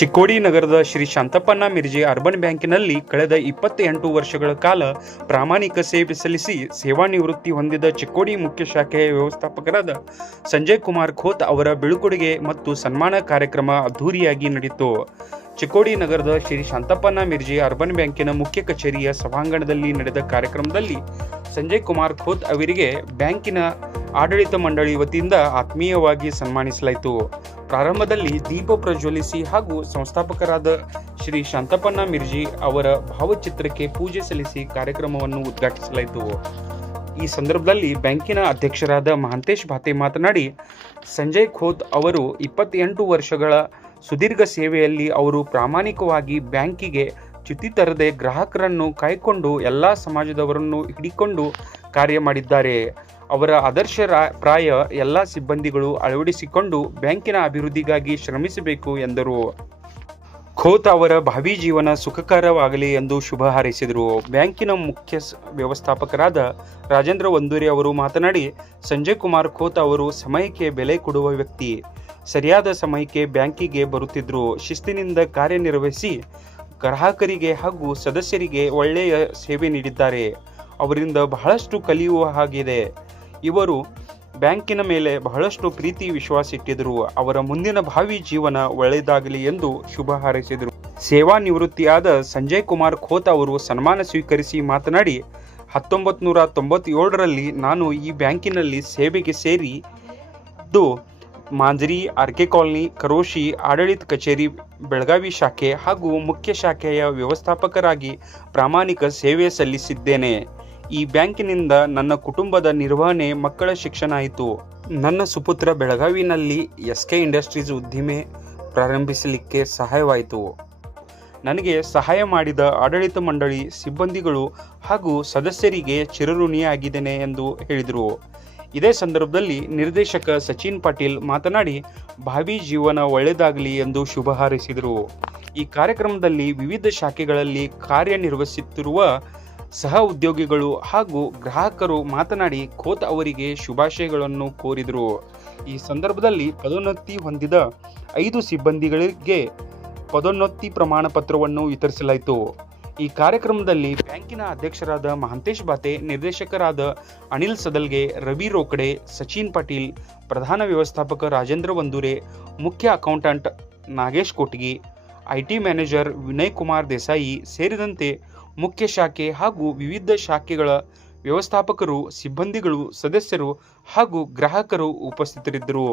ಚಿಕ್ಕೋಡಿ ನಗರದ ಶ್ರೀ ಶಾಂತಪ್ಪನ ಮಿರ್ಜಿ ಅರ್ಬನ್ ಬ್ಯಾಂಕಿನಲ್ಲಿ ಕಳೆದ ಇಪ್ಪತ್ತೆಂಟು ವರ್ಷಗಳ ಕಾಲ ಪ್ರಾಮಾಣಿಕ ಸೇವೆ ಸಲ್ಲಿಸಿ ಸೇವಾ ನಿವೃತ್ತಿ ಹೊಂದಿದ ಚಿಕ್ಕೋಡಿ ಮುಖ್ಯ ಶಾಖೆಯ ವ್ಯವಸ್ಥಾಪಕರಾದ ಸಂಜಯ್ ಕುಮಾರ್ ಖೋತ್ ಅವರ ಬೀಳ್ಕೊಡುಗೆ ಮತ್ತು ಸನ್ಮಾನ ಕಾರ್ಯಕ್ರಮ ಅದ್ಧೂರಿಯಾಗಿ ನಡೆಯಿತು ಚಿಕ್ಕೋಡಿ ನಗರದ ಶ್ರೀ ಶಾಂತಪ್ಪನ ಮಿರ್ಜಿ ಅರ್ಬನ್ ಬ್ಯಾಂಕಿನ ಮುಖ್ಯ ಕಚೇರಿಯ ಸಭಾಂಗಣದಲ್ಲಿ ನಡೆದ ಕಾರ್ಯಕ್ರಮದಲ್ಲಿ ಸಂಜಯ್ ಕುಮಾರ್ ಖೋತ್ ಅವರಿಗೆ ಬ್ಯಾಂಕಿನ ಆಡಳಿತ ಮಂಡಳಿ ವತಿಯಿಂದ ಆತ್ಮೀಯವಾಗಿ ಸನ್ಮಾನಿಸಲಾಯಿತು. ಪ್ರಾರಂಭದಲ್ಲಿ ದೀಪ ಪ್ರಜ್ವಲಿಸಿ ಹಾಗೂ ಸಂಸ್ಥಾಪಕರಾದ ಶ್ರೀ ಶಾಂತಪ್ಪಣ್ಣ ಮಿರ್ಜಿ ಅವರ ಭಾವಚಿತ್ರಕ್ಕೆ ಪೂಜೆ ಸಲ್ಲಿಸಿ ಕಾರ್ಯಕ್ರಮವನ್ನು ಉದ್ಘಾಟಿಸಲಾಯಿತು. ಈ ಸಂದರ್ಭದಲ್ಲಿ ಬ್ಯಾಂಕಿನ ಅಧ್ಯಕ್ಷರಾದ ಮಹಾಂತೇಶ್ ಭಾತೆ ಮಾತನಾಡಿ, ಸಂಜಯ್ ಖೋತ್ ಅವರು ಇಪ್ಪತ್ತೆಂಟು ವರ್ಷಗಳ ಸುದೀರ್ಘ ಸೇವೆಯಲ್ಲಿ ಅವರು ಪ್ರಾಮಾಣಿಕವಾಗಿ ಬ್ಯಾಂಕಿಗೆ ಚ್ಯುತಿ ತರದೆ ಗ್ರಾಹಕರನ್ನು ಕಾಯ್ಕೊಂಡು ಎಲ್ಲ ಸಮಾಜದವರನ್ನು ಹಿಡಿಕೊಂಡು ಕಾರ್ಯ ಮಾಡಿದ್ದಾರೆ. ಅವರ ಆದರ್ಶ ಪ್ರಾಯ ಎಲ್ಲ ಸಿಬ್ಬಂದಿಗಳು ಅಳವಡಿಸಿಕೊಂಡು ಬ್ಯಾಂಕಿನ ಅಭಿವೃದ್ಧಿಗಾಗಿ ಶ್ರಮಿಸಬೇಕು ಎಂದರು. ಖೋತ್ ಅವರ ಭಾವಿ ಜೀವನ ಸುಖಕರವಾಗಲಿ ಎಂದು ಶುಭ ಹಾರೈಸಿದರು. ಬ್ಯಾಂಕಿನ ಮುಖ್ಯ ವ್ಯವಸ್ಥಾಪಕರಾದ ರಾಜೇಂದ್ರ ವಂದೂರಿ ಅವರು ಮಾತನಾಡಿ, ಸಂಜಯ್ ಕುಮಾರ್ ಖೋತ್ ಅವರು ಸಮಯಕ್ಕೆ ಬೆಲೆ ಕೊಡುವ ವ್ಯಕ್ತಿ. ಸರಿಯಾದ ಸಮಯಕ್ಕೆ ಬ್ಯಾಂಕಿಗೆ ಬರುತ್ತಿದ್ದರು ಶಿಸ್ತಿನಿಂದ ಕಾರ್ಯನಿರ್ವಹಿಸಿ ಗ್ರಾಹಕರಿಗೆ ಹಾಗೂ ಸದಸ್ಯರಿಗೆ ಒಳ್ಳೆಯ ಸೇವೆ ನೀಡಿದ್ದಾರೆ. ಅವರಿಂದ ಬಹಳಷ್ಟು ಕಲಿಯುವ ಹಾಗಿದೆ ಇವರು ಬ್ಯಾಂಕಿನ ಮೇಲೆ ಬಹಳಷ್ಟು ಪ್ರೀತಿ ವಿಶ್ವಾಸ ಇಟ್ಟಿದ್ದರು ಅವರ ಮುಂದಿನ ಭಾವಿ ಜೀವನ ಒಳ್ಳೆಯದಾಗಲಿ ಎಂದು ಶುಭ ಹಾರೈಸಿದರು. ಸೇವಾ ನಿವೃತ್ತಿಯಾದ ಸಂಜಯ್ ಕುಮಾರ್ ಖೋತ್ ಅವರು ಸನ್ಮಾನ ಸ್ವೀಕರಿಸಿ ಮಾತನಾಡಿ ಹತ್ತೊಂಬತ್ತು ನೂರ ತೊಂಬತ್ತೇಳರಲ್ಲಿ ನಾನು ಈ ಬ್ಯಾಂಕಿನಲ್ಲಿ ಸೇವೆಗೆ ಸೇರಿ ಇದ್ದು ಮಾಂಜರಿ, ಆರ್ಕೆ ಕಾಲನಿ, ಕರೋಶಿ ಆಡಳಿತ ಕಚೇರಿ, ಬೆಳಗಾವಿ ಶಾಖೆ ಹಾಗೂ ಮುಖ್ಯ ಶಾಖೆಯ ವ್ಯವಸ್ಥಾಪಕರಾಗಿ ಪ್ರಾಮಾಣಿಕ ಸೇವೆ ಸಲ್ಲಿಸಿದ್ದೇನೆ. ಈ ಬ್ಯಾಂಕಿನಿಂದ ನನ್ನ ಕುಟುಂಬದ ನಿರ್ವಹಣೆ ಮಕ್ಕಳ ಶಿಕ್ಷಣ ಆಯಿತು. ನನ್ನ ಸುಪುತ್ರ ಬೆಳಗಾವಿನಲ್ಲಿ ಎಸ್ ಕೆ ಇಂಡಸ್ಟ್ರೀಸ್ ಉದ್ದಿಮೆ ಪ್ರಾರಂಭಿಸಲಿಕ್ಕೆ ಸಹಾಯವಾಯಿತು. ನನಗೆ ಸಹಾಯ ಮಾಡಿದ ಆಡಳಿತ ಮಂಡಳಿ ಸಿಬ್ಬಂದಿಗಳು ಹಾಗೂ ಸದಸ್ಯರಿಗೆ ಚಿರಋಣಿಯಾಗಿದ್ದೇನೆ ಎಂದು ಹೇಳಿದರು. ಇದೇ ಸಂದರ್ಭದಲ್ಲಿ ನಿರ್ದೇಶಕ ಸಚಿನ್ ಪಾಟೀಲ್ ಮಾತನಾಡಿ, ಭಾವಿ ಜೀವನ ಒಳ್ಳೆಯದಾಗಲಿ ಎಂದು ಶುಭ ಹಾರೈಸಿದರು. ಈ ಕಾರ್ಯಕ್ರಮದಲ್ಲಿ ವಿವಿಧ ಶಾಖೆಗಳಲ್ಲಿ ಕಾರ್ಯನಿರ್ವಹಿಸುತ್ತಿರುವ ಸಹ ಉದ್ಯೋಗಿಗಳು ಹಾಗೂ ಗ್ರಾಹಕರು ಮಾತನಾಡಿ ಖೋತ್ ಅವರಿಗೆ ಶುಭಾಶಯಗಳನ್ನು ಕೋರಿದರು. ಈ ಸಂದರ್ಭದಲ್ಲಿ ಪದೋನ್ನತಿ ಹೊಂದಿದ ಐದು ಸಿಬ್ಬಂದಿಗಳಿಗೆ ಪದೋನ್ನತಿ ಪ್ರಮಾಣ ಪತ್ರವನ್ನು ವಿತರಿಸಲಾಯಿತು. ಈ ಕಾರ್ಯಕ್ರಮದಲ್ಲಿ ಬ್ಯಾಂಕಿನ ಅಧ್ಯಕ್ಷರಾದ ಮಹಂತೇಶ್ ಬಾತೆ, ನಿರ್ದೇಶಕರಾದ ಅನಿಲ್ ಸದಲ್ಗೆ ರವಿ ರೋಕಡೆ, ಸಚಿನ್ ಪಾಟೀಲ್, ಪ್ರಧಾನ ವ್ಯವಸ್ಥಾಪಕ ರಾಜೇಂದ್ರ ವಂದೂರೆ ಮುಖ್ಯ accountant Nagesh Kotagi, IT manager Vinay Kumar Desai ಸೇರಿದಂತೆ ಮುಖ್ಯ ಶಾಖೆ ಹಾಗೂ ವಿವಿಧ ಶಾಖೆಗಳ ವ್ಯವಸ್ಥಾಪಕರು, ಸಿಬ್ಬಂದಿಗಳು, ಸದಸ್ಯರು ಹಾಗೂ ಗ್ರಾಹಕರು ಉಪಸ್ಥಿತರಿದ್ದರು.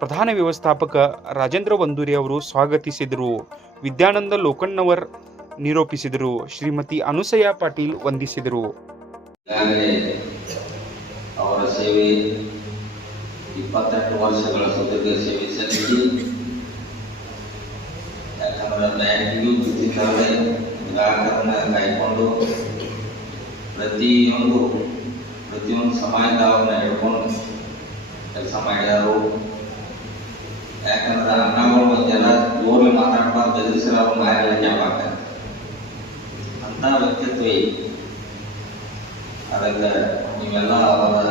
ಪ್ರಧಾನ ವ್ಯವಸ್ಥಾಪಕ ರಾಜೇಂದ್ರ ವಂದೂರಿ ಅವರು ಸ್ವಾಗತಿಸಿದರು. ವಿದ್ಯಾನಂದ ಲೋಕಣ್ಣವರ್ ನಿರೂಪಿಸಿದರು. ಶ್ರೀಮತಿ ಅನುಸಯ ಪಾಟೀಲ್ ವಂದಿಸಿದರು. ಅವರ ಸೇವೆ ಇಪ್ಪತ್ತೆಂಟು ವರ್ಷಗಳ ಸುದೀರ್ಘ ಸೇವೆ ಸಲ್ಲಿಸಿ, ಯಾಕಂದ್ರೆ ಬ್ಯಾಂಕಿಗೂ ಗ್ರಾಹಕರನ್ನ ಕಾಯ್ಕೊಂಡು ಪ್ರತಿಯೊಂದು ಪ್ರತಿಯೊಂದು ಸಮಾಜದವ್ರನ್ನ ಹಿಡ್ಕೊಂಡು ಕೆಲಸ ಮಾಡ್ಯಾರು. ಯಾಕಂದ್ರೆ ಅಣ್ಣಗಳು ಜನ ಜೋರ್ಲಿ ಮಾತಾಡ್ಬಾರ್ದು ಬೆದರಿಸಿರ ಅವ್ರ ಮಾರೆಲ್ಲ ಅಂತ ವ್ಯಕ್ತಿತ್ವ ಅದಕ್ಕೆ ನೀವೆಲ್ಲ ಅವರ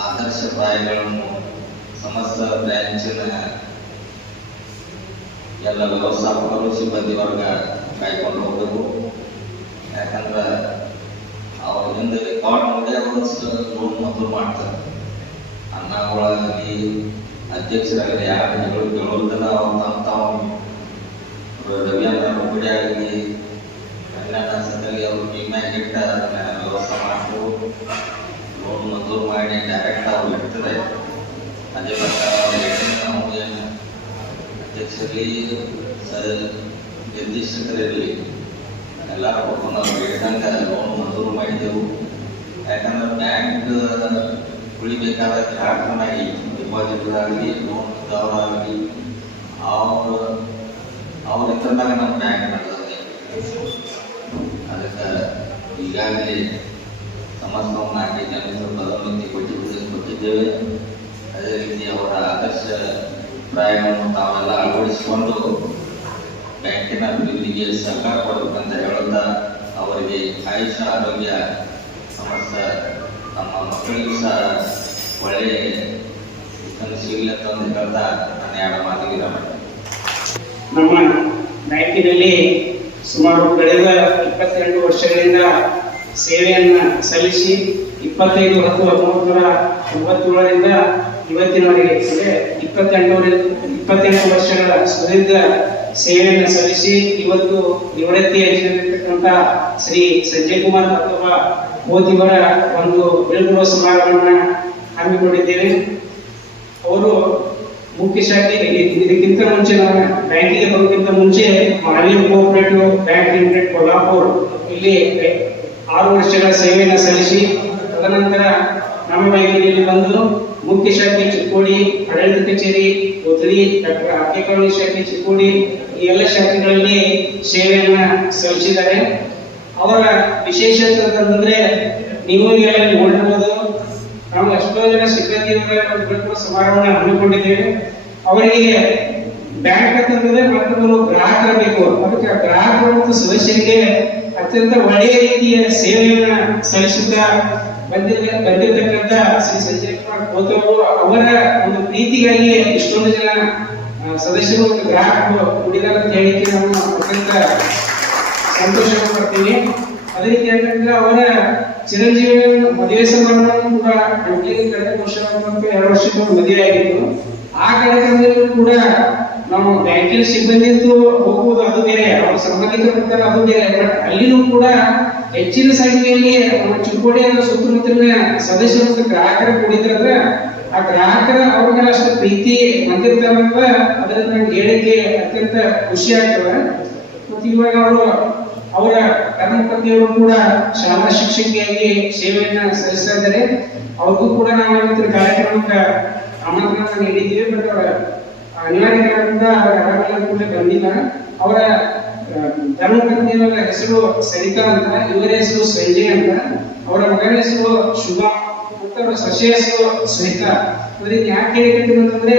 ಆದರ್ಶ ಪ್ರಾಯಗಳನ್ನು ಸಮಸ್ತ ಬ್ರಾಂಚಿನ ಎಲ್ಲ ವ್ಯವಸ್ಥಾಪಕರು ಸಿಬ್ಬಂದಿ ವರ್ಗ ಕಾಯ್ಕೊಂಡು ಹೋಗಬೇಕು ಯಾಕಂದ್ರೆ ಅವ್ರ ಹಿಂದೆ ರೆಕಾರ್ಡ್ ಮಾಡಿ ಅವರಷ್ಟು ನೋಡ್ ಮೊದಲು ಮಾಡ್ತಾರೆ ಅನ್ನಗಳಾಗಲಿ ಅಧ್ಯಕ್ಷರಾಗಲಿ ಯಾರು ಹೇಳೋದು ಕೇಳೋದನ್ನ ಅವ್ರು ತಮ್ಮ ತಾವು ರವಿಯನ್ನ ರೂಪಿಡಿ ಆಗಲಿ ಕಲ್ಯಾಣ ಸದಲ್ಲಿ ಅವರು ಕಿಮ್ಯಾಗ ಇಟ್ಟ ಅದನ್ನ ವ್ಯವಸ್ಥೆ ಮಂಜೂರು ಮಾಡಿ ಡೈರೆಕ್ಟ್ ಅವ್ರು ಇಡ್ತಾರೆ ಅದೇ ಪ್ರಕಾರ ಅವ್ರು ಹೇಳಿದ್ರೆ ನಾವು ಅಧ್ಯಕ್ಷರಲ್ಲಿ ನಿರ್ದೇಶಕರಲ್ಲಿ ಎಲ್ಲ ಕೊಟ್ಟು ಲೋನ್ ಮಂಜೂರು ಮಾಡಿದೆವು ಯಾಕಂದ್ರೆ ಬ್ಯಾಂಕ್ ಉಳಿಬೇಕಾದ ಗ್ರಾಹಕನಾಗಿ ಆಗಲಿ ಲೋನ್ ಆಗಲಿ ಅವ್ರ ಅವ್ರ ಇದ್ದಾಗ ನಮ್ಮ ಬ್ಯಾಂಕ್ ನಡೆದಿದೆ. ಅದಕ್ಕೆ ಈಗಾಗಲೇ ಸಮಸ್ತ ಒಂದು ನಾಲ್ಕೈದು ಜನರು ಪ್ರಧಾನಮಂತ್ರಿ ಕೊಟ್ಟಿದ್ದೇವೆ. ಅದೇ ರೀತಿ ಅವರ ಆದರ್ಶ ಪ್ರಾಯವನ್ನು ತಾವೆಲ್ಲ ಅಳವಡಿಸಿಕೊಂಡು ಬ್ಯಾಂಕಿನ ಅಭಿವೃದ್ಧಿಗೆ ಸಹಕಾರ ಕೊಡಬೇಕಂತ ಹೇಳುತ್ತಾ ಅವರಿಗೆ ಆಯುಷ ಆರೋಗ್ಯ ಸಮಸ್ತ ನಮ್ಮ ಮಕ್ಕಳಿಗೂ ಸಹ ಒಳ್ಳೆಯ ಇದನ್ನು ಸಿಗಲಿ ಅಂತ ಹೇಳ್ತಾ ನಾನು ಎರಡು ಮಾತಿಗೆ ನಮ್ಮ ಬ್ಯಾಂಕಿನಲ್ಲಿ ಸುಮಾರು ಕಳೆದ ಇಪ್ಪತ್ತೆರಡು ವರ್ಷಗಳಿಂದ ಸೇವೆಯನ್ನು ಸಲ್ಲಿಸಿ ಇಪ್ಪತ್ತೈದು ಹತ್ತು ಹತ್ತೊಂಬತ್ತು ನೂರ ತೊಂಬತ್ತೇಳರಿಂದ ಇವತ್ತಿನವರೆಗೆ ಇಪ್ಪತ್ತೆಂಟು ಇಪ್ಪತ್ತೆಂಟು ವರ್ಷಗಳ ಸುದೀರ್ಘ ಸೇವೆಯನ್ನು ಸಲ್ಲಿಸಿ ಇವತ್ತು ನಿವೃತ್ತಿ ಅಂಚಿರ್ತಕ್ಕಂಥ ಶ್ರೀ ಸಂಜಯ್ ಕುಮಾರ್ ಅಥವಾ ಮೋದಿಯವರ ಒಂದು ಬೀಳ್ಕೊಡುವ ಸಮಾರಂಭವನ್ನ ಹಮ್ಮಿಕೊಂಡಿದ್ದೇವೆ. ಅವರು ಮುಖ್ಯ ಶಾಖೆ ಇದಕ್ಕಿಂತ ಮುಂಚೆ ನಾವು ಬ್ಯಾಂಕಿಗೆ ಬರೋಕ್ಕಿಂತ ಮುಂಚೆ ಮಾಲಿನ್ಯ ಕೋಆಪರೇಟಿವ್ ಬ್ಯಾಂಕ್ ಲಿಮಿಟೆಡ್ ಕೊಲ್ಲಾಪುರ್ ಇಲ್ಲಿ ಆರು ವರ್ಷಗಳ ಸೇವೆಯನ್ನು ಸಲ್ಲಿಸಿ, ತದನಂತರ ನಮ್ಮ ಇಲ್ಲಿ ಬಂದು ಮುಖ್ಯ ಶಾಖೆ ಚಿಕ್ಕೋಡಿ ಆಡಳಿತ ಕಚೇರಿ ಉದ್ರಿ ಡಾಕ್ಟರ್ ಆಕೆ ಶಾಖೆ ಚಿಕ್ಕೋಡಿ, ಈ ಎಲ್ಲ ಶಾಖೆಗಳಲ್ಲಿ ಸೇವೆಯನ್ನ ಸಲ್ಲಿಸಿದ್ದಾರೆ. ಅವರ ವಿಶೇಷತೆ ಅಂತಂದ್ರೆ ನೀವು ನೋಡಬಹುದು ನಾವು ಎಷ್ಟೋ ಜನ ಸಿಬ್ಬಂದಿಯವರ ಸಮಾರಂಭ ಹಮ್ಮಿಕೊಂಡಿದ್ದೇವೆ. ಅವರಿಗೆ ಬ್ಯಾಂಕ್ ಅಂತಂದ್ರೆ ಮತ್ತೊಬ್ಬರು ಗ್ರಾಹಕರ ಬೇಕು. ಅದಕ್ಕೆ ಗ್ರಾಹಕರು ಮತ್ತು ಸದಸ್ಯರಿಗೆ ಅತ್ಯಂತ ಒಳ್ಳೆಯ ರೀತಿಯ ಸೇವೆಯನ್ನ ಸಲ್ಲಿಸುತ್ತಾ ಬಂದಿರ ಬಂದಿರತಕ್ಕಂಥ ಶ್ರೀ ಸಂಜಯ್ ಕುಮಾರ್ ಕೋತ್ ಅವರು ಒಂದು ಪ್ರೀತಿಗಾಗಿ ಇಷ್ಟೊಂದು ಜನ ಸದಸ್ಯರು ಮತ್ತು ಗ್ರಾಹಕರು ಕೂಡಿದ್ದಾರೆ ಅಂತ ಹೇಳಿಕೆ ನಾವು ಅತ್ಯಂತ ಸಂತೋಷ ಪಡ್ತೀನಿ ಅದೇ ರೀತಿ ಏನಂದ್ರೆ ಅವರ ಚಿರಂಜೀವಿ ಮದುವೆ ಸಮಾರಂಭವನ್ನು ಕೂಡ ಅಡುಗೆ ಕಳೆದ ವರ್ಷ ಎರಡು ವರ್ಷದ ಮದುವೆ ಆಗಿತ್ತು ಆ ಕಾರ್ಯಕ್ರಮದಲ್ಲೂ ಕೂಡ ನಾವು ಬ್ಯಾಂಕಿನ ಸಿಬ್ಬಂದಿ ಅಂತೂ ಹೋಗುವುದು ಅದು ಬೇರೆ ಅವರ ಸಂಬಂಧಿಕರು ಬರ್ತಾರೆ ಅದು ಬೇರೆ. ಬಟ್ ಅಲ್ಲಿನೂ ಕೂಡ ಹೆಚ್ಚಿನ ಸಂಖ್ಯೆಯಲ್ಲಿ ಚುಕ್ಕೋಡಿಯ ಸುತ್ತಮುತ್ತಲಿನ ಸದಸ್ಯರು ಮತ್ತು ಗ್ರಾಹಕರ ಕೂಡಿದ್ರಂದ್ರೆ ಆ ಗ್ರಾಹಕರ ಅವ್ರಿಗೆಲ್ಲ ಅಷ್ಟು ಪ್ರೀತಿ ಹೊಂದಿರ್ತಾರಂತ ಅದರಿಂದ ನಮ್ಗೆ ಹೇಳಿಕೆ ಅತ್ಯಂತ ಖುಷಿ ಆಗ್ತದೆ. ಮತ್ತು ಇವಾಗ ಅವರು ಅವರ ಕರ್ಮಪತಿಯವರು ಕೂಡ ಶಾಲಾ ಶಿಕ್ಷಕಿಯಾಗಿ ಸೇವೆಯನ್ನ ಸಲ್ಲಿಸ್ತಾ ಇದ್ದಾರೆ. ಅವ್ರಿಗೂ ಕೂಡ ನಾವು ಕಾರ್ಯಕ್ರಮಕ್ಕೆ ಆಮಂತ್ರಣ ನೀಡಿದ್ದೀವಿ. ಬಟ್ ಅವರ ಆರಾಮಿಲ್ಲ ಕೂಡ ಬಂದಿಲ್ಲ. ಅವರ ಧರ್ಮಪತ್ನಿಯವರ ಹೆಸರು ಸರಿತಾ ಅಂತ, ಇವರ ಹೆಸರು ಸಂಜಯ್ ಅಂತ, ಅವರ ಮಗನ ಹೆಸರು ಶುಭ ಮತ್ತು ಅವರ ಸೊಸೆ ಹೆಸರು ಶ್ವೇತಾ ಅಂದ್ರೆ ಯಾಕೆ ಅಂತಂದ್ರೆ,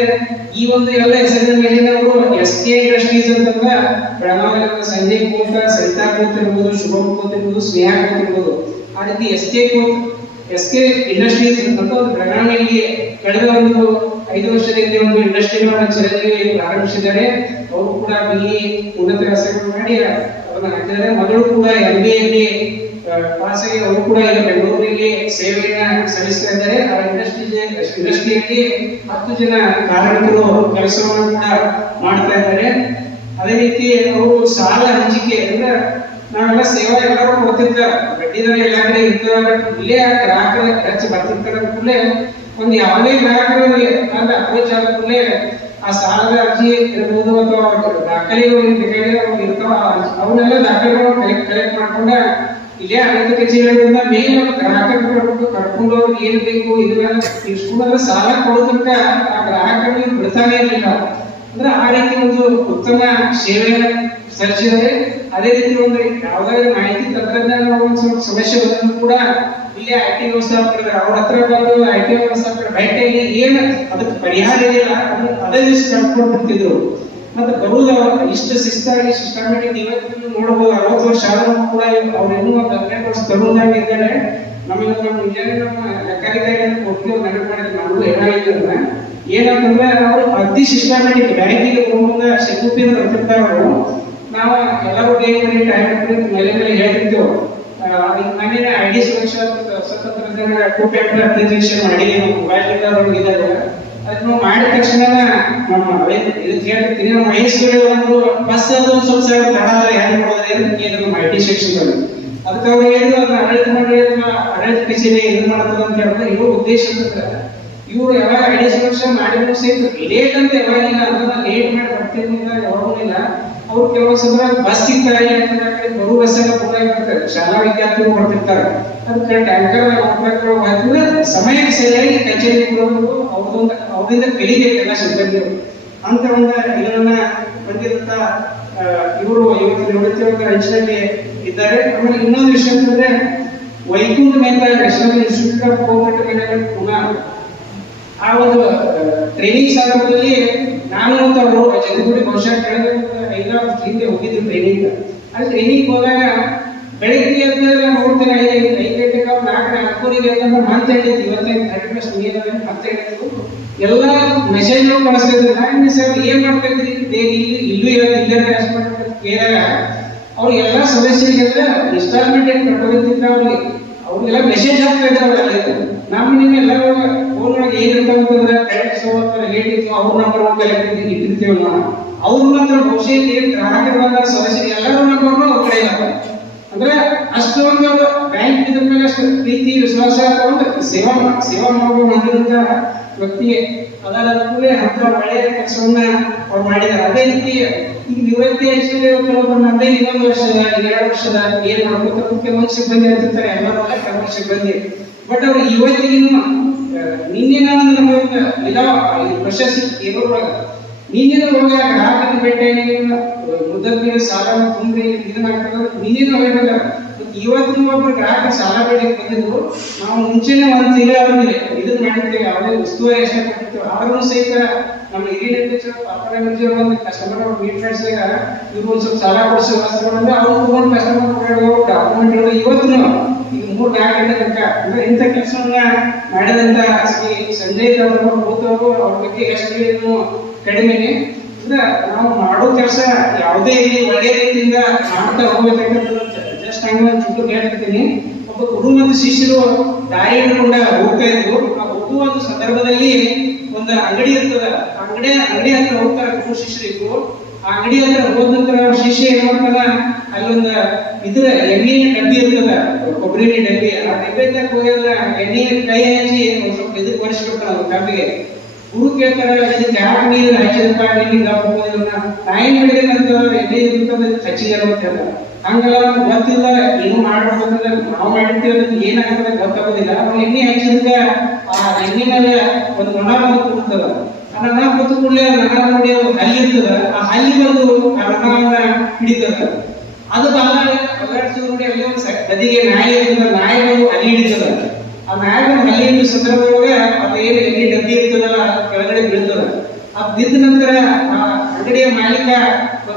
ಈ ಒಂದು ಎಲ್ಲ ಹೆಸರಿನ ಮೇಲೆ ಅವರು ಎಸ್ ಕೆ ಇಂಡಸ್ಟ್ರೀಸ್ ಅಂತಂದ್ರ ಬೆಳಗಾವಿ ಸಂಜಯ್ ಕೂತ ಸರಿತಾ ಕೋತ್ ಇರ್ಬೋದು, ಶುಭಂ ಕೋತ್ ಇರ್ಬೋದು, ಸ್ನೇಹ ಕೋತ್ ಇರ್ಬೋದು. ಆ ರೀತಿ S K Koth S K industries ಅಂತ ಬೆಳಗಾವಿಯಲ್ಲಿ ಕಳೆದ ಒಂದು ಐದು ವರ್ಷದ ಹಿಂದೆ ಒಂದು ಇಂಡಸ್ಟ್ರಿಗಳನ್ನ ಚಳಿ ಪ್ರಾರಂಭಿಸಿದ್ದಾರೆ. ಅವರು ಕೂಡ ಬಿ ಉನ್ನತ ವ್ಯಾಸಂಗ ಮಾಡಿ ಹಾಕಿದ್ದಾರೆ. ಮಗಳು ಕೂಡ ಎಂ ಬಿ ಎಲ್ಲಿ ಪಾಸ್ ಆಗಿ ಅವರು ಕೂಡ ಈಗ ಬೆಂಗಳೂರಿನಲ್ಲಿ ಸೇವೆಯನ್ನ ಸಲ್ಲಿಸ್ತಾ ಇದ್ದಾರೆ. ಆ ಇಂಡಸ್ಟ್ರಿ ಇಂಡಸ್ಟ್ರಿಯಲ್ಲಿ ಹತ್ತು ಜನ ಕಾರ್ಮಿಕರು ಕೆಲಸವನ್ನು ಕೂಡ ಮಾಡ್ತಾ ಇದ್ದಾರೆ. ಅದೇ ರೀತಿ ಅವರು ಸಾಲ ಹಂಚಿಕೆ ಅಂದ್ರೆ ನಾವೆಲ್ಲ ಸೇವಾ ಎಲ್ಲರೂ ಕೊಡ್ತಿರ್ತಾರೆ ಬಡ್ಡಿದರ ಎಲ್ಲ ಕಡೆ ಇರ್ತಾರೆ ಇಲ್ಲೇ ಗ್ರಾಹಕರ ಖರ್ಚು ಬರ್ತಿರ್ತಾರೆ ಕೂಡಲೇ ಒಂದು ಯಾವುದೇ ಗ್ರಾಹಕರು ಅಂತ ಅಪ್ರೋಚ್ ಆದ ಕೂಡಲೇ ಆ ಸಾಲದ ಅರ್ಜಿ ಇರ್ಬೋದು ಅಥವಾ ದಾಖಲೆ ದಾಖಲೆಗಳು ಏನ್ ಬೇಕಾಗಿದೆ ಅವು ಇರ್ತಾವ ಅವನ್ನೆಲ್ಲ ದಾಖಲೆಗಳು ಕಲೆಕ್ಟ್ ಕಲೆಕ್ಟ್ ಮಾಡ್ಕೊಂಡ ಇಲ್ಲೇ ಆಡಳಿತ ಕಚೇರಿಗಳಿಂದ ಮೇನ್ ಗ್ರಾಹಕರು ಕರ್ಕೊಂಡು ಅವ್ರಿಗೆ ಏನ್ ಬೇಕು ಇದನ್ನ ಇಷ್ಟು ಸಾಲ ಕೊಡೋದಕ್ಕ ಆ ಗ್ರಾಹಕರಿಗೆ ಬಿಡ್ತಾನೆ ಇರಲಿಲ್ಲ. ಅಂದ್ರೆ ಆ ರೀತಿ ಒಂದು ಉತ್ತಮ ಸೇವೆ ಸಲ್ಲಿಸಿದರೆ ಅದೇ ರೀತಿ ಒಂದು ಯಾವ್ದಾದ್ರು ಮಾಹಿತಿ ತಂತ್ರಜ್ಞಾನ ಒಂದು ಸ್ವಲ್ಪ ಸಮಸ್ಯೆ ಬಂದ್ರು ಕೂಡ ಇಲ್ಲಿ ಐ ಟಿ ವ್ಯವಸ್ಥಾಪಕರು ಅವ್ರ ಹತ್ರ ಬಂದು ಐ ಟಿ ವ್ಯವಸ್ಥಾಪಕರ ಭೇಟಿಯಾಗಿ ಏನು ಅದಕ್ಕೆ ಪರಿಹಾರ ಅದನ್ನ ಅದೇ ದಿವಸ ಕೊಟ್ಟು ಬಿಡ್ತಿದ್ರು. ಮತ್ತೆ ಬರುವುದು ಇಷ್ಟು ಶಿಸ್ತಾಗಿ ಸಿಸ್ಟಮೆಟಿಕ್ ಇವತ್ತು ನೋಡಬಹುದು ಅರವತ್ತು ವರ್ಷ ಆದ್ರೂ ಕೂಡ ಅವ್ರು ಇನ್ನೂ ಒಂದು ಹದಿನೆಂಟು ವರ್ಷ ತರುವುದಾಗಿ ಇದ್ದಾರೆ ನಮಗೆ ನಮ್ಮ ಮುಂಜಾನೆ ನಮ್ಮ ಲೆಕ್ಕಾಧಿಕಾರಿ ಕೊಟ್ಟು ಮನೆ ಮಾಡಿದ್ರೆ. ನಮಗೂ ಏನಾಗಿಲ್ಲ ಏನಂತಂದ್ರೆ ಅವರು ಅತಿ ಸಿಸ್ಟಮೆಟಿಕ್ ಬ್ಯಾಂಕಿಗೆ ಹೋಗುವಾಗ ಸಿಗುತ್ತೆ ಅಂತ ಅವರು ನಾವು ಎಲ್ಲರೂ ಟೈಮ್ ಮೇಲೆ ಮೇಲೆ ಹೇಳ್ತಿರ್ತೇವೆ. ಮನೆ ಐ ಡಿ ಸುರಕ್ಷಾ ಸ್ವತಂತ್ರ ಕೋಪ್ಯಾಕ್ಟರ್ ಅಪ್ಲಿಕೇಶನ್ ಮಾಡಿ ಮೊಬೈಲ್ ಇದ್ದಾರೆ. ಅದನ್ನ ನಾವು ಮಾಡಿದ ತಕ್ಷಣ ನಮ್ಮ ವಯಸ್ಸುಗಳು ಒಂದು ಬಸ್ ಅದು ಸ್ವಲ್ಪ ಸ್ವಲ್ಪ ತಡ ಹೆಂಗ್ ಏನು ನಮ್ಮ ಐ ಟಿ ಸೆಕ್ಷನ್ ಅದಕ್ಕೆ ಅವ್ರು ಏನು ಅದನ್ನ ಆಡಳಿತ ಮಂಡಳಿ ಅಥವಾ ಆಡಳಿತ ಕಚೇರಿ ಇದು ಮಾಡ್ತದೆ ಅಂತ ಹೇಳಿದ್ರೆ, ಇವ್ರ ಉದ್ದೇಶ ಇರ್ತದೆ. ಇವ್ರು ಯಾವಾಗ ಐ ಡಿ ಸುರಕ್ಷಾ ಮಾಡಿದ್ರು ಸಹಿತ ಲೇಟ್ ಅಂತ ಯಾವಾಗಿಲ್ಲ ಅದನ್ನ ಲೇಟ್ ಮಾಡಿ ಬರ್ತಿರ್ಲಿಲ್ಲ ಯಾವಾಗೂ ಇಲ್ಲ. ಅವ್ರು ಕೆಲವು ಸಂದ್ರ ಬಸ್ ಸಿಗ್ತಾರೆ ಯಾಕಂದ್ರೆ ಬರೋ ಬಸ್ ಎಲ್ಲ ಪೂರ ಇರ್ತಾರೆ. ಶಾಲಾ ವಿದ್ಯಾರ್ಥಿಗಳು ಹೊರಟಿರ್ತಾರೆ. ಅದಕ್ಕೆ ಟ್ಯಾಂಕರ್ ಮಕ್ಕಳು ಹಾಕಿದ್ರೆ ಸಮಯಕ್ಕೆ ಸರಿಯಾಗಿ ಕಚೇರಿ ಕೊಡಬೇಕು ಅವ್ರದೊಂದು ಅವರಿಂದ ಕಲಿಬೇಕೆಲ್ಲ ಸಿಬ್ಬಂದಿಗಳು ಅಂತ ಒಂದು ಇದನ್ನ ಬಂದಿರುತ್ತ ಇವರು ಇವತ್ತು ನಿವೃತ್ತಿ ಒಂದು ಅಂಚಿನಲ್ಲಿ ಇದ್ದಾರೆ. ಆಮೇಲೆ ಇನ್ನೊಂದು ವಿಷಯ ಅಂತಂದ್ರೆ ವೈಕುಂಠ ಮೇಲೆ national institute of cooperative management Pune ಆ ಒಂದು ಟ್ರೈನಿಂಗ್ ಸಂದರ್ಭದಲ್ಲಿ ನಾನು ಅಂತ ಅವರು ಜಗದಗುಡಿ ಬಹುಶಃ ಕಳೆದ ಐದಾರು ಹಿಂದೆ ಹೋಗಿದ್ರು ಟ್ರೈನಿಂಗ್ ಅಲ್ಲಿ ಟ್ರೈನಿಂಗ್ ಹೋದಾಗ ಬೆಳಿಗ್ಗೆ ಎದ್ದು ನೋಡ್ತೇನೆ ಐದು ಐದು ಗಂಟೆಗೆ ಅವ್ರು ನಾಲ್ಕು ನಾಲ್ಕೂರಿಗೆ ಅಂತಂದ್ರೆ ಹೇಳಿದ್ದು ಇವತ್ತೈದು ಥರ್ಟಿ ಪ್ಲಸ್ ನೀರು ಮತ್ತೆ ಹೇಳಿದ್ರು ಎಲ್ಲ ಮೆಸೇಜ್ ಕಳಿಸ್ತಿದ್ರು. ಹ್ಯಾಂಗ ಸರ್ ಏನ್ ಮಾಡ್ತಾ ಇದ್ರಿ ಡೈಲಿ ಇಲ್ಲೂ, ಇಲ್ಲೇ ಕೇಳಿದಾಗ ಅವ್ರು ಎಲ್ಲ ಸದಸ್ಯರಿಗೆಲ್ಲ ಇನ್ಸ್ಟಾಲ್ಮೆಂಟ್ ಏನು ಕಟ್ಟೋದಿಲ್ಲ ಅವ್ರಿಗೆ. ಅವ್ರಿಗೆಲ್ಲ ಮೆಸೇಜ್ ಹಾಕ್ತಾ ಇದ್ದಾರೆ ನಮ್ಮ ನಿಮ್ಮ ಒಳಗೆ ಏನಿರ್ತಾವ ಅಂತಂದ್ರೆ ಕರೆಕ್ಟ್ ಸೋತ್ತರ ಹೇಳಿದ್ವಿ ಅವ್ರ ನಂಬರ್ ಒಂದು ಕಲೆಕ್ಟ್ ಇಟ್ಟಿರ್ತೀವಿ ನಾವು. ಅವ್ರು ಮಾತ್ರ ಬಹುಶಃ ಏನ್ ಗ್ರಾಹಕರು ಸಮಸ್ಯೆ ಸದಸ್ಯರು ಎಲ್ಲರೂ ನಂಬರ್ ಅವ್ರ ಕಡೆ ಇಲ್ಲ. ಅಂದ್ರೆ ಅಷ್ಟೊಂದು ಬ್ಯಾಂಕ್ ಇದ್ರ ಮೇಲೆ ಅಷ್ಟು ಪ್ರೀತಿ, ವಿಶ್ವಾಸ ಒಂದು ಸೇವಾ ಸೇವಾ ಮಾಡುವ ಮಾಡಿದಂತ ವ್ಯಕ್ತಿ ಅದಾದ ಕೂಡಲೇ ಅಂತ ಒಳ್ಳೆಯ ಕೆಲಸವನ್ನ ಅವ್ರು ಮಾಡಿದ್ದಾರೆ ಅದೇ ರೀತಿ ಈ ನಿವೃತ್ತಿ ಕೆಲವೊಬ್ರು ನಮ್ದೇ ಇನ್ನೊಂದು ವರ್ಷದ, ಎರಡು ವರ್ಷದ ಏನ್ ಮಾಡ್ಬೇಕು ಕೆಲವೊಂದು ಸಿಬ್ಬಂದಿ ಅಂತಿರ್ತಾರೆ. ಎಲ್ಲರೂ ಕೆಲವೊಂದು ಸಿಬ್ಬಂದಿ. ಬಟ್ ಅವ್ರು ಇವತ್ತಿಗಿನ್ನು ನಿನ್ನೆ ಒಂದು ನಮಗೆ ಇದಾವ ಪ್ರಶಸ್ತಿ ಇರೋದ್ರೊಳಗ ನೀನೇನು ಹೋಗ ಹಾಕಿದ ಬೆಟ್ಟ ಭೇಟಿ ಮುದ್ದಕ್ಕೆ ಸಾಲ ತುಂಬಿ ಇದನ್ನ ಹಾಕ್ತಾರೆ ನೀನೇನು ಹೋಗಿಲ್ಲ ಇವತ್ತಿನ ಒಬ್ಬರು ಗ್ರಾಹಕ ಸಾಲ ಬೇಡಿ ಬಂದಿದ್ರು. ನಾವು ಮುಂಚೆನೆ ಒಂದು ತಿಂಗಳ ಆದ್ಮೇಲೆ ಇದನ್ನ ಮಾಡಿರ್ತೇವೆ. ಯಾವುದೇ ಉಸ್ತುವಾರಿ ಎಷ್ಟೇ ಕೊಟ್ಟಿರ್ತೀವಿ. ಆದ್ರೂ ಸಹಿತ ನಮ್ಮ ಮ್ಯಾನೇಜರ್ ಒಂದು ಕಸ್ಟಮರ್ ಮೀಟ್ ಮಾಡಿಸಿದಾಗ ಇವ್ರು ಒಂದ್ ಸ್ವಲ್ಪ ಸಾಲ ಕೊಡಿಸಿ ಅಂದ್ರೆ ಅವ್ರು ಒಂದು ಕಸ್ಟಮರ್ ಡಾಕ್ಯುಮೆಂಟ್ಗಳು ಇವತ್ತು ಈಗ ಮೂರು ನಾಲ್ಕು ಗಂಟೆ ತನಕ. ಅಂದ್ರೆ ಇಂಥ ಕೆಲಸವನ್ನ ಮಾಡಿದಂತ ಶ್ರೀ ಸಂಜಯ್ ಅವರು ಭೂತವರು ಅವ್ರ ಬಗ್ಗೆ ಎಷ್ಟು ಏನು ಕಡಿಮೆನೆ. ಅಂದ್ರೆ ನಾವು ಮಾಡೋ ಕೆಲಸ ಯಾವುದೇ ಒಳ್ಳೆ ರೀತಿಯಿಂದ ಮಾಡ್ತಾ ಹೋಗ್ಬೇಕಂತ ಜಸ್ಟ್ ಹಂಗ ಚುಟ್ಟು ಕೇಳ್ತೀನಿ ಒಬ್ಬ ಗುರು ಮತ್ತು ಶಿಷ್ಯರು ದಾರಿಯನ್ನು ಹಿಡ್ಕೊಂಡ ಹೋಗ್ತಾ ಇದ್ರು. ಆ ಹೋಗುವ ಒಂದು ಸಂದರ್ಭದಲ್ಲಿ ಒಂದು ಅಂಗಡಿ ಇರ್ತದ. ಅಂಗಡಿ ಅಂಗಡಿ ಹತ್ರ ಹೋಗ್ತಾರೆ ಗುರು ಶಿಷ್ಯರಿಗೂ ಆ ಅಂಗಡಿ ಹತ್ರ ಹೋದ ನಂತರ ಶಿಷ್ಯ ಏನ್ ಮಾಡ್ತಾನ? ಅಲ್ಲೊಂದ ಇದ್ರ ಎಣ್ಣೆಯ ಡಬ್ಬಿ ಇರ್ತದ. ಕೊಬ್ಬರಿ ಡಬ್ಬಿ. ಆ ಡಬ್ಬಿ ತಕ್ಕ ಹೋಗಿದ್ರ ಎಣ್ಣೆಯ ಕೈ ಹಚ್ಚಿ ಸ್ವಲ್ಪ ಇದಕ್ಕೆ ಒರೆಸ್ಬಿಡ್ತಾನ ಅದು ಡಬ್ಬಿಗೆ. ಗುರು ಕೇಳ್ತಾರ ಇದಕ್ಕೆ ಯಾಕೆ ನೀರು ಹಚ್ಚಿದಪ್ಪ ಹೋಗೋದಿಲ್ಲ ನಾ ಏನ್ ಮಾಡಿದೆ ಅಂತ ಎಣ್ಣೆ ಇರ್ತದ ಹಚ್ಚಿದಾರ ಅಂತ ಹೇಳ್ತಾರ. ಹಂಗಲ್ಲ ನಮ್ಗೆ ಗೊತ್ತಿಲ್ಲ ಏನು ಮಾಡ್ಬೇಕಂದ್ರೆ ನಾವು ಮಾಡಿರ್ತೀವಿ ಅದಕ್ಕೆ ಏನಾಗ್ತದೆ ಗೊತ್ತಾಗೋದಿಲ್ಲ. ನಾವು ಎಣ್ಣೆ ಹಚ್ಚಿದಾಗ ಆ ಎಣ್ಣೆ ಮೇಲೆ ಒಂದು ನೊಣ ಬಂದು ಕೂಡ್ತದ. ಆ ನೊಣ ಕೂತು ಕೂಡಲೇ ನೊಣ ನೋಡಿ ಅದು ಹಲ್ಲಿ ಇರ್ತದ. ಆ ಹಲ್ಲಿ ಬಂದು ಆ ನೊಣವನ್ನ ಹಿಡಿತದ. ಅದು ಬಂದಾಗ ಅಲ್ಲಿ ಒಂದು ನದಿಗೆ ನಾಯಿ ಇರ್ತದ ನಾಯಿ ಬಂದು ಹಲ್ಲಿ ಹಿಡಿತದ. ಆ ನಾಯಿ ಬಂದು ಹಲ್ಲಿ ಹಿಡಿದ ಸಂದರ್ಭದೊಳಗೆ ಅದು ಏನು ಎಣ್ಣೆ ಡಬ್ಬಿ ಇರ್ತದಲ್ಲ, ಕೆಳಗಡೆ ಬೀಳ್ತದ. ಆ ಬಿದ್ದ ನಂತರ ಆ ಅಂಗಡಿಯ ಮಾಲೀಕ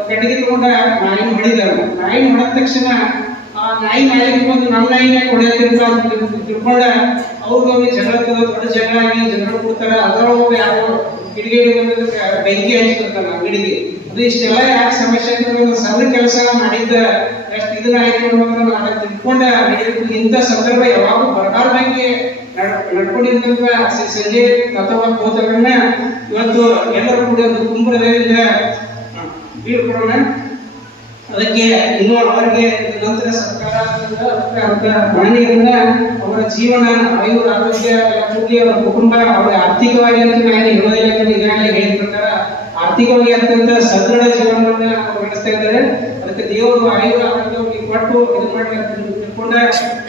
ಕಟ್ಟಿಗೆ ತಗೊಂಡ ನಾಯಿ ಹೊಡಿದ ನಾಯಿ ಹೊಡೆದ ತಕ್ಷಣ ಆ ನಾಯಿ ಮಾಲೀಕ ಬಂದು ನಮ್ಮ ನಾಯಿನ ಹೊಡೆಯೋದ್ರಿಂದ ಅಂತ ತಿಳ್ಕೊಂಡ ಅವ್ರಿಗೆ ಅವ್ರಿಗೆ ಜಗಳ ದೊಡ್ಡ ಜಗಳ ಆಗಿ ಜಗಳ ಕೊಡ್ತಾರ. ಅದರೊಳಗೆ ಯಾರೋ ಬಂದಿದ್ದಕ್ಕೆ ಬೆಂಕಿ ಹಚ್ಚಿರ್ತಾನ ಅಂಗಡಿಗೆ ಅದು ಇಷ್ಟೆಲ್ಲ ಯಾಕೆ ಸಮಸ್ಯೆ ಅಂದ್ರೆ ಒಂದು ಸಣ್ಣ ಕೆಲಸ ಮಾಡಿದ್ದ ಎಷ್ಟು ಇದನ್ನ ಆಯ್ತು ಅಂತ ನಾನು ತಿಳ್ಕೊಂಡ ಇಂಥ ಸಂದರ್ಭ ಯಾವಾಗೂ ಬರಬಾರ್ದಂಗೆ ನಡ್ಕೊಂಡಿರ್ತಂತ ಶ್ರೀ ಸಂಜೆ ತತ್ವ ಕೋತಗಳನ್ನ ಇವತ್ತು ಎಲ್ಲರೂ ಕೂಡ ಒಂದು ಕುಂಭದಿಂದ ಬೀಳ್ಕೊಡೋಣ ಅದಕ್ಕೆ ಇನ್ನು ಅವರಿಗೆ ನಂತರ ಸರ್ಕಾರ ಅಂತ ಪ್ರಾಣಿಗಳಿಂದ ಅವರ ಜೀವನ, ಆಯುರ್ ಆರೋಗ್ಯ ಕುಟುಂಬ, ಅವರ ಆರ್ಥಿಕವಾಗಿ ಅಂತ ನಾನು ಹೇಳೋದಿಲ್ಲ ಹೇಳಿದ ಪ್ರಕಾರ ಆರ್ಥಿಕವಾಗಿ ಅತ್ಯಂತ ಸದೃಢ ಜೀವನವನ್ನ ನಡೆಸ್ತಾ ಇದ್ದಾರೆ. ಅದಕ್ಕೆ ದೇವರು ಆಯು ಆರೋಗ್ಯ ಅವ್ರಿಗೆ ಕೊಟ್ಟು ಇದು ಮಾಡಿ ತಿಳ್ಕೊಂಡ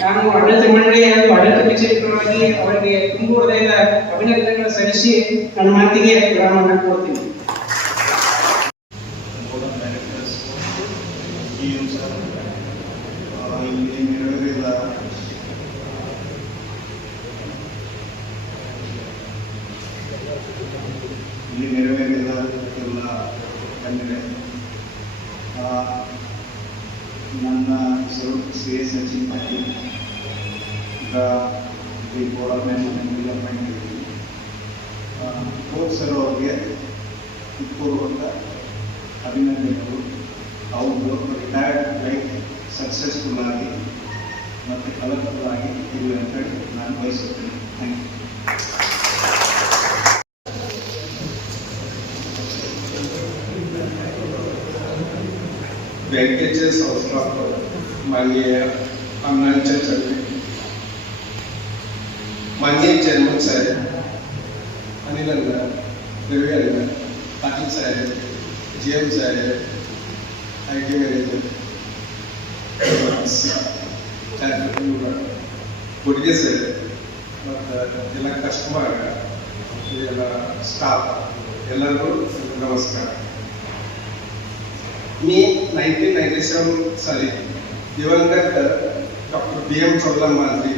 ನಾನು ಆಡಳಿತ ಮಂಡಳಿ ಹಾಗೂ ಆಡಳಿತ ಕಚೇರಿ ಅವರಿಗೆ ತುಂಬು ಹೃದಯದ ಅಭಿನಂದನೆಗಳನ್ನು ಸಲ್ಲಿಸಿ ನನ್ನ ಮಾತಿಗೆ ವಿರಾಮವನ್ನು ಕೊಡ್ತೀನಿ ಈಗ the board of management development ಇದ್ದೀನಿ ಕೋಚ್ ಸರ್ ಅವ್ರಿಗೆ ಪೂರ್ವಕ ಅಭಿನಂದನೆಗಳು ಅವರು ರಿಟೈರ್ಡ್ ಲೈಫ್ ಸಕ್ಸಸ್ಫುಲ್ ಆಗಿ ಮತ್ತು ಕಲರ್ಫುಲ್ ಆಗಿ ಇರಲಿ ಅಂತ ಹೇಳಿ ನಾನು ಬಯಸುತ್ತೇನೆ ಥ್ಯಾಂಕ್ ಯು बँकेचे संस्थापक माननीय अण्णांच्या चरणी माननीय chairman Saheb Anil Anna Ravi Anna Patil Saheb G M Saheb I T manager ಕೊಡುಗೆ ಸರ್ ಮತ್ತು ಎಲ್ಲ ಕಸ್ಟಮರ್ ಎಲ್ಲ ಸ್ಟಾಫ್ ಎಲ್ಲರಿಗೂ ನಮಸ್ಕಾರ मी नाईन्टीन नाईन्टी सेवन साली दिवंगत डॉक्टर बी एम चोल्ला मांजरी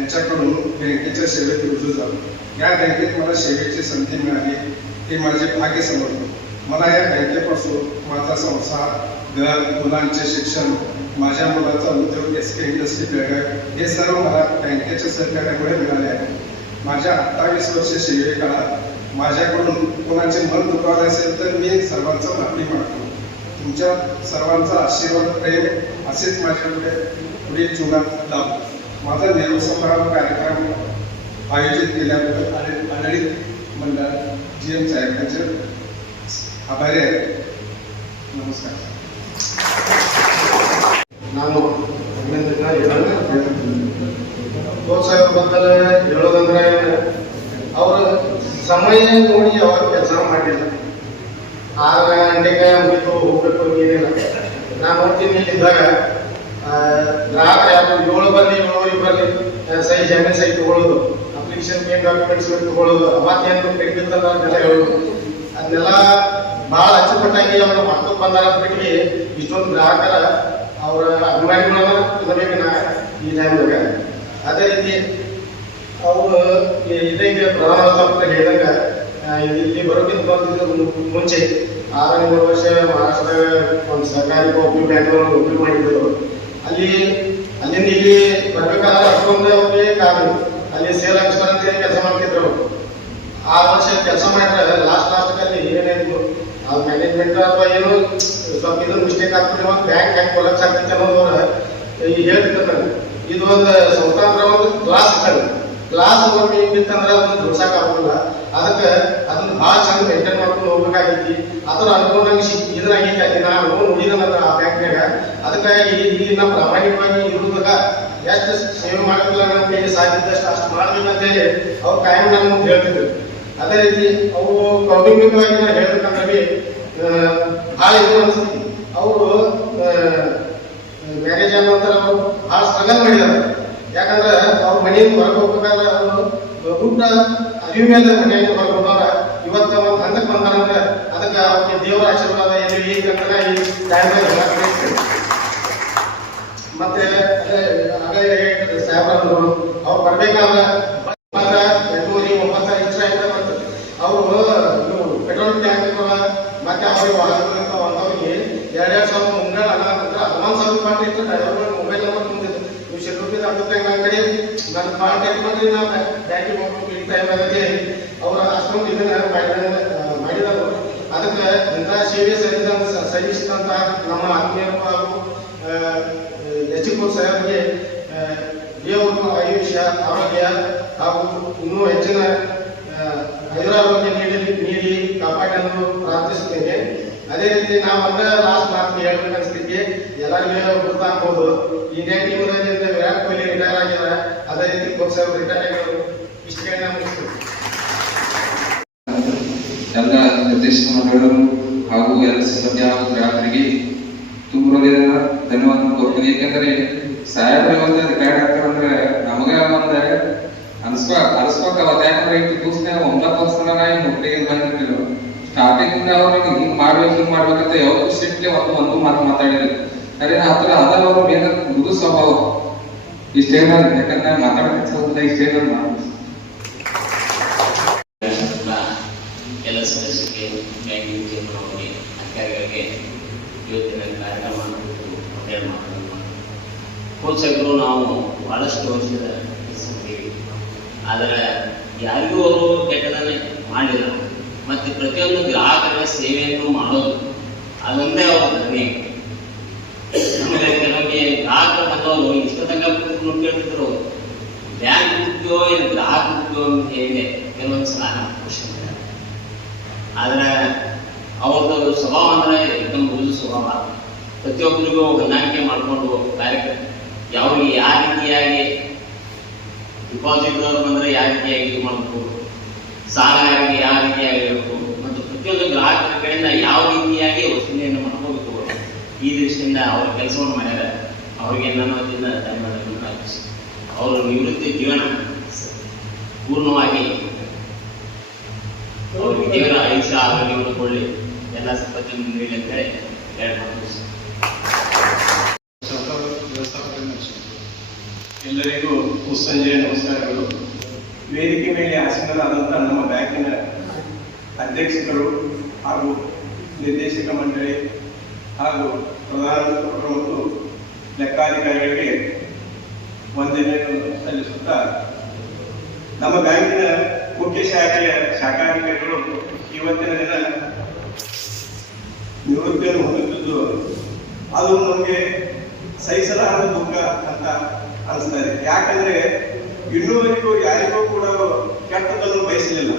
यांच्याकडून बँकेच्या सेवेत रुजू झालो. या बँकेत मला सेवेची संधी मिळाली. ते माझे भाग्य समजतो मला या बँकेपासून माझा संसार घर मुलांचे शिक्षण माझ्या मुलाचा उद्योग एस के इंडस्ट्री बेळगाव हे सर्व मला बँकेच्या सहकार्यामुळे मिळाले आहे. माझ्या अठ्ठावीस वर्ष सेवेकाळात माझ्याकडून कोणाचे मन दुखावले असेल तर मी सर्वांचा माफी मागतो तुमच्या सर्वांचा आशीर्वाद प्रेम असेच माझ्याकडे पुढील जीवनात लाभ. माझा निरोप कार्यक्रम आयोजित केल्याबद्दल आढळ- आढळीत मंडळ जी एम साहेबांचे आभारी आहे नमस्कार ನಾನು ಅಭಿನಂದನೆ ಹೇಳೋದು ಪ್ರೋತ್ಸಾಹಬದ್ಧರ ಹೇಳೋದಂದ್ರೆ ಅವರು ಸಮಯ ನೋಡಿ ರೀತಿ ಅವರು ಇದಕ್ಕೆ ಪ್ರಧಾನಮಂತ್ರಿ ಹೇಳಿದಂಗ ಇಲ್ಲಿ ಬರೋಕ್ಕಿಂತ ಬಂದಿದ್ದು ಮುಂಚೆ ಆರು ಏಳು ವರ್ಷ ಮಹಾರಾಷ್ಟ್ರದಾಗ ಒಂದು ಸರ್ಕಾರಿ ಕೋಪಿ ಬ್ಯಾಂಕ್ ಉಪಯೋಗ ಮಾಡಿದ್ರು. ಅಲ್ಲಿ, ಅಲ್ಲಿಂದ ಇಲ್ಲಿ ಬರ್ಬೇಕಾದ್ರೆ ಅಷ್ಟೊಂದು ಅವ್ರಿಗೆ ಕಾದು. ಅಲ್ಲಿ ಸೇಲ್ ಆಫೀಸರ್ ಅಂತ ಕೆಲಸ ಮಾಡ್ತಿದ್ರು ಆ ವರ್ಷ ಕೆಲಸ ಮಾಡಿದ್ರೆ ಲಾಸ್ಟ್ ಲಾಸ್ಟ್ ಅಲ್ಲಿ ಏನಾಯ್ತು ಆ ಮ್ಯಾನೇಜ್ಮೆಂಟ್ ಅಥವಾ ಏನು ಸ್ವಲ್ಪ ಇದು ಮಿಸ್ಟೇಕ್ ಆಗ್ತದೆ ಬ್ಯಾಂಕ್ ಹ್ಯಾಂಗ್ ಕೊಲಕ್ಸ್ ಆಗ್ತೈತೆ ಅನ್ನೋದವ್ರ ಈಗ ಹೇಳ್ತಿರ್ತಾರೆ. ಇದು ಒಂದು ಸಂಸ್ಥಾನ ಒಂದು ಗ್ಲಾಸ್ ಇರ್ತದೆ ಗ್ಲಾಸ್ ಒಮ್ಮೆ ಬಿತ್ತಂದ್ರೆ ಅದನ್ನ ದೊಡ್ಸಕ್ ಅದಕ್ಕೆ ಅದನ್ನ ಭಾಳ ಚಂದ ಮೇಂಟೈನ್ ಮಾಡ್ಕೊಂಡು ಹೋಗ್ಬೇಕಾಗೈತಿ. ಅದರ ಅನುಗುಣಂಗೆ ಸಿ ಇದ್ರಾಗೈತಿ ಅಲ್ಲಿ ನಾ ಲೋನ್ ನೋಡಿದಲ್ಲ ಆ ಬ್ಯಾಂಕ್ನಾಗ ಅದಕ್ಕಾಗಿ ಇಲ್ಲಿ ನಮ್ಮ ಪ್ರಾಮಾಣಿಕವಾಗಿ ಇರುವಾಗ ಎಷ್ಟು ಸೇವೆ ಮಾಡಲಿಲ್ಲ ನಮ್ಮ ಕೈಗೆ ಸಾಧ್ಯದಷ್ಟು ಅಷ್ಟು ಹೇಳಿ ಅವ್ರು ಕಾಯಂ ನಾನು ಮುಂದೆ ಹೇಳ್ತಿದ್ರು. ಅದೇ ರೀತಿ ಅವು ಕೌಟುಂಬಿಕವಾಗಿ ನಾ ಹೇಳ್ಬೇಕಂದ್ರೆ ಭಾಳ ಇದು ಅನ್ಸುತ್ತೆ. ಅವರು ಮ್ಯಾರೇಜ್ ಅನ್ನೋ ಥರ ಅವರು ಭಾಳ ಸ್ಟ್ರಗಲ್ ಮಾಡಿದ್ದಾರೆ. ಯಾಕಂದ್ರೆ ಅವ್ರ ಮನೆಯಿಂದ ಹೊರಗೆ ಹೋಗ್ಬೇಕಾದ್ರೆ ಅವರು ಹುಟ್ಟ ಅರಿವು ಮೇಲೆ ಮನೆಯಿಂದ ಹೊರಗೆ ಇವತ್ತು ಒಂದು ಹಂತಕ್ಕೆ ಬಂದಾರಂದ್ರೆ ಅದಕ್ಕೆ ಅವ್ರಿಗೆ ದೇವರ ಆಶೀರ್ವಾದ ಈಗ ಅಂತ ಈ ಟೈಮ್ದಾಗ ಮತ್ತೆ ಅದೇ ಸಾಹೇಬರು ಅವ್ರು ಬರ್ಬೇಕಾದ್ರೆ ಎಂಟೂವರೆ ಇಷ್ಟ ಆಯ್ತು ಮತ್ತೆ ಅವರು ಪೆಟ್ರೋಲ್ ಟ್ಯಾಂಕ್ ಒಂದವ್ರಿಗೆ ಎರಡು ಎರಡು ಸಾವಿರ ಮುಂಗಡ ಅಲ್ಲ ಅಂದ್ರೆ ಹದಿನೊಂದು ಸಾವಿರ ರೂಪಾಯಿ ಡ್ರೈವರ್ ಮೊಬೈಲ್ ನಂಬರ್ ತುಂಬಿದ್ದು ನೀವು ಶೆಡ್ಯೂಲ್ ಆಗುತ್ತೆ ನನ್ನ ಕಡೆ ನನ್ನ ಕಾಂಟ್ಯಾಕ್ಟ್ ಮಾಡಿ ನಾವು ಬ್ಯಾಂಕಿಗೆ ಹೋಗ್ಬೇಕು ಇಂಥ ಟೈಮ್ ಆಗತ್ತೆ ಅವ್ರ ಅಷ್ಟೊಂದು ಇದನ್ನ ಮಾಡಿದ ಮಾಡಿದರು ಅದಕ್ಕೆ ಇಂಥ ಸೇವೆ ಸಲ್ಲಿಸಿದ ಸಲ್ಲಿಸಿದಂತಹ ನಮ್ಮ ಆತ್ಮೀಯರು ಹಾಗೂ ಎಚ್ ಸಾಹೇಬರಿಗೆ ಸಾಹೇಬ್ಗೆ ದೇವರು ಆಯುಷ್ಯ ಆರೋಗ್ಯ ಹಾಗೂ ಇನ್ನೂ ಹೆಚ್ಚಿನ ಆ, ಆಯುರಾರೋಗ್ಯ ನೀಡಿ ನೀಡಿ ಕಾಪಾಡಲು ಪ್ರಾರ್ಥಿಸುತ್ತೇನೆ. ಅದೇ ರೀತಿ ನಾವು ಅಂದ್ರೆ ಲಾಸ್ಟ್ ಮಾತು ಹೇಳ್ಬೇಕು ಅನಿಸ್ತೈತಿ ಎಲ್ಲರಿಗೂ ಗೊತ್ತಾಗ್ಬೋದು. India team Virat Kohli retire ಆಗಿದ್ದಾರೆ. ಅದೇ ರೀತಿ ಸಾಹೇಬ್ ರಿಟೈರ್ ಇಷ್ಟು ಕಡೆ ಎಲ್ಲ ನಿರ್ದೇಶಕ ಮಂಡಳಿಗಳು ಹಾಗೂ ಎಲ್ಲ ಸಿಬ್ಬಂದಿ ಹಾಗೂ ಗ್ರಾಹಕರಿಗೆ ತುಂಬ ಹೃದಯದ ಧನ್ಯವಾದ ಕೋರ್ತೀನಿ. ಯಾಕಂದ್ರೆ ಸಾಹೇಬ್ರ ಒಂದು ರಿಟೈರ್ಡ್ ಆಗ್ತಾರಂದ್ರೆ ನಮಗ ಒಂದ ಅನ್ಸ್ಕೊ ಅನ್ಸ್ಕೊಕ ಅವತ್ತ ಯಾಕಂದ್ರೆ ಈಗ ಕೂಸ್ನ ಒಂಬತ್ತು ವರ್ಷನ ನಾ ಈ ಮುಟ್ಟಿಗೆ ಬಂದಿರ್ತಿಲ್ಲ ಸ್ಟಾರ್ಟಿಂಗ್ ಅವ್ರು ಹಿಂಗ್ ಹಿಂಗ್ ಮಾಡ್ಬೇಕು, ಹಿಂಗ್ ಮಾಡ್ಬೇಕಂತ ಯಾವತ್ತೂ ಸ್ಟ್ರಿಕ್ಟ್ಲಿ ಒಂದು ಒಂದು ಮಾತು ಮಾತಾಡಿದ್ರು. ಅರೆ ಹತ್ರ ಅದಲ್ಲ ಅವ್ರು ಮೃದು ಸ್ವಭಾವ ಇಷ್ಟೇ ಯಾಕಂದ್ರೆ ಮಾತಾಡಕ್ಕೆ ಇವತ್ತಿನ ಕಾರ್ಯಕ್ರಮ ಪ್ರೋತ್ಸಾಹಕರು ನಾವು ಬಹಳಷ್ಟು ವರ್ಷದ ಕೆಲಸ ಮಾಡಿದ್ದೀವಿ ಆದರೆ ಯಾರಿಗೂ ಅವರು ಕೆಟ್ಟದನ್ನೇ ಮಾಡಿಲ್ಲ. ಮತ್ತು ಪ್ರತಿಯೊಂದು ಗ್ರಾಹಕರ ಸೇವೆಯನ್ನು ಮಾಡೋದು, ಅದೊಂದೇ ಅವರ ನಮಗೆ ಕೆಲವೊಮ್ಮೆ ಗ್ರಾಹಕರು ಬಂದವರು ಇಷ್ಟ ತನಕ ಕೂತ್ಕೊಂಡು ಕೇಳ್ತಿದ್ರು. ಬ್ಯಾಂಕ್ ದುಡ್ಡು ಏನು ಗ್ರಾಹಕ ದುಡ್ಡು ಅಂತ ಹೇಗೆ ಕೆಲವೊಂದ್ಸಲ ಕ್ವಶನ್ ಆದ್ರೆ ಅವ್ರದ್ದು ಸ್ವಭಾವ ಅಂದ್ರೆ ಏಕದಮ್ ಮೃದು ಸ್ವಭಾವ. ಪ್ರತಿಯೊಬ್ಬರಿಗೂ ಹೊಂದಾಣಿಕೆ ಮಾಡಿಕೊಂಡು ಕಾರ್ಯಕ್ರಮ ಯಾವ ಯಾವ ರೀತಿಯಾಗಿ ಡಿಪಾಸಿಟ್ ಬಂದ್ರೆ ಯಾವ ರೀತಿಯಾಗಿ ಇದು ಮಾಡಬೇಕು? ಸಾಲಗಾರರಿಗೆ ಯಾವ ರೀತಿಯಾಗಿ ಇರಬೇಕು ಮತ್ತು ಪ್ರತಿಯೊಂದು ಗ್ರಾಹಕರ ಕಡೆಯಿಂದ ಯಾವ ರೀತಿಯಾಗಿ ವಸೂಲಿಯನ್ನು ಮಾಡ್ಕೋಬೇಕು ಈ ದೃಷ್ಟಿಯಿಂದ ಅವ್ರ ಕೆಲಸವನ್ನು ಮಾಡ್ಯಾರ. ಅವ್ರಿಗೆ ನನ್ನ ವತಿಯಿಂದ ಧನ್ಯವಾದಗಳನ್ನು ಅರ್ಪಿಸಿ ಅವರ ನಿವೃತ್ತಿ ಜೀವನ ಪೂರ್ಣವಾಗಿ ದೇವರ ಆಯುಷ್ಯ ಆರೋಗ್ಯವನ್ನು ಕೊಳ್ಳಿ ಎಲ್ಲ ಸಂಪತ್ತಿ ನೀಡಿ ಅಂತ ಹೇಳಿ ಹೇಳ್ಬೋದು ಎಲ್ಲರಿಗೂ ಮುಸ್ಸಂಜೆಯ ನಮಸ್ಕಾರಗಳು. ವೇದಿಕೆ ಮೇಲೆ ಆಸೀನರಾದಂಥ ನಮ್ಮ ಬ್ಯಾಂಕಿನ ಅಧ್ಯಕ್ಷರು ಹಾಗೂ ನಿರ್ದೇಶಕ ಮಂಡಳಿ ಹಾಗೂ ಪ್ರಧಾನ ಮತ್ತು ಲೆಕ್ಕಾಧಿಕಾರಿಗಳಿಗೆ ವಂದನೆಯನ್ನು ಸಲ್ಲಿಸುತ್ತಾ ನಮ್ಮ ಬ್ಯಾಂಕಿನ ಮುಖ್ಯ ಶಾಖೆಯ ಶಾಖಾಧಿಕಾರಿಗಳು ಇವತ್ತಿನ ದಿನ ನಿವೃತ್ತಿಯನ್ನು ಹೊಂದುತ್ತಿದ್ದು, ಅದು ನಮಗೆ ಸಹಿಸಲಾರದ ದುಃಖ ಅಂತ ಅನಿಸ್ತಾ ಇದೆ. ಯಾಕಂದ್ರೆ ಇನ್ನೂವರೆಗೂ ಯಾರಿಗೂ ಕೂಡ ಕೆಟ್ಟದನ್ನು ಬಯಸಲಿಲ್ಲ.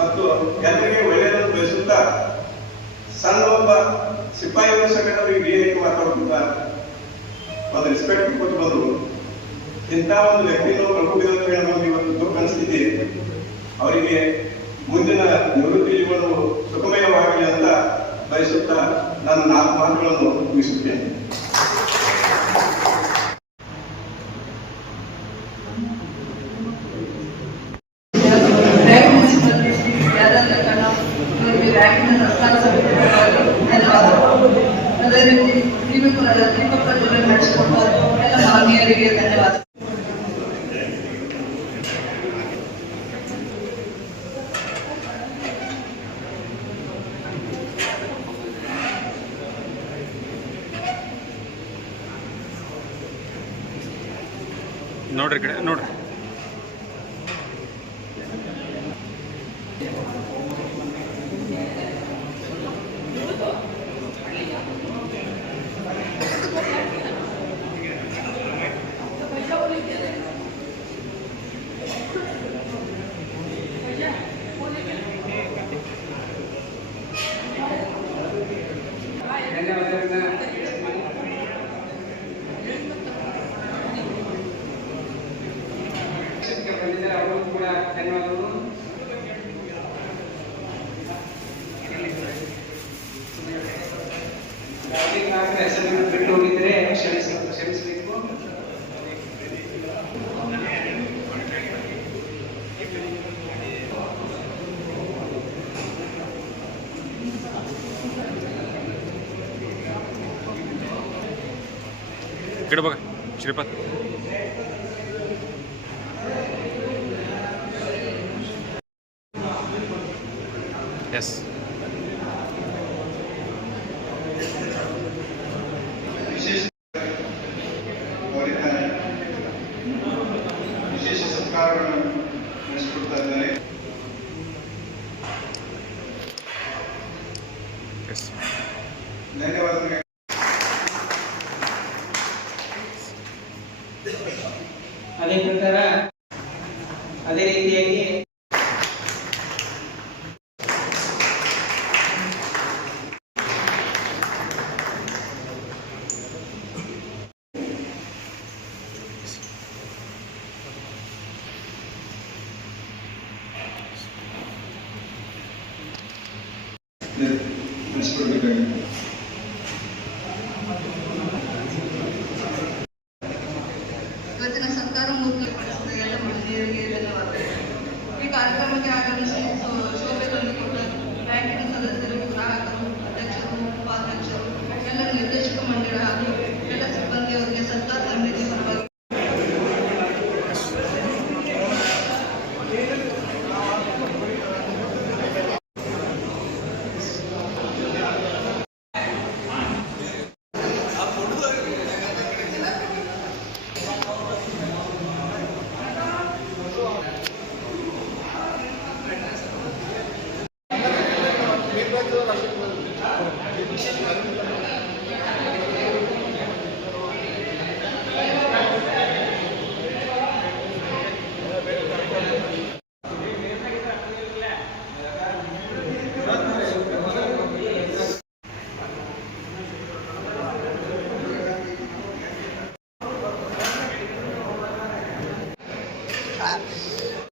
ಮತ್ತು ಎಲ್ಲರಿಗೆ ಒಳ್ಳೆಯದನ್ನು ಬಯಸುತ್ತಾ ಸಣ್ಣ ಒಬ್ಬ ಸಿಪಾಯಿ ಸಂಘಟನೆಯವರಿಗೆ ಏನಕ್ಕೆ ಮಾತಾಡುತ್ತಾ ಒಂದು ರೆಸ್ಪೆಕ್ಟ್ ಕೊಟ್ಟು ಬಂದರು. ಇಂಥ ಒಂದು ವ್ಯಕ್ತಿಗಳು ಕಳ್ಕೊಂಡಿದ್ದಾರೆ ಹೇಳಿ ಇವತ್ತು ದುಃಖ ಅನಿಸ್ತಿದೆ. ಅವರಿಗೆ ಮುಂದಿನ ನಿವೃತ್ತಿ ಜೀವನವು ಸುಖಮಯವಾಗಲಿ ಅಂತ ಬಯಸುತ್ತಾ ನಾನು ನಾಲ್ಕು ಮಾತುಗಳನ್ನು ಮುಗಿಸುತ್ತೇನೆ ಅದೇ ರೀತಿ ದೀಪಕ ದೀಪಕ ಪ್ರಜ್ವಲನೆ ನಡೆಸಿಕೊಟ್ಟ ಎಲ್ಲ ಮಾನ್ಯರಿಗೆ ಧನ್ಯವಾದ ನೋಡ್ರಿ ಈ ಕಡೆ ನೋಡ್ರಿ ಶಿಕ್ಷಕರು ಬಂದಿದ್ದಾರೆ ಅವರು ಕೂಡ ಧನ್ಯವಾದಗಳು ಯಾವುದೇ ಕಾರಣದ ಹೆಸರನ್ನು ಬಿಟ್ಟು ಹೋಗಿದ್ರೆ ಕ್ಷಮಿಸಿ ಕ್ಷಮಿಸಬೇಕು ಈ ಕಡೆ ಬघा ಶ್ರೀಪಾದ್ ಎಸ್ ವಿಶೇಷ ಅವರಿಂದ ವಿಶೇಷ ಸತ್ಕಾರಗಳನ್ನು ನಡೆಸಿಕೊಡ್ತಾ ಇದ್ದಾರೆ ಎಸ್ ಧನ್ಯವಾದಗಳು ಅದೇ ಪ್ರಕಾರ ಅದೇ ರೀತಿಯಾಗಿ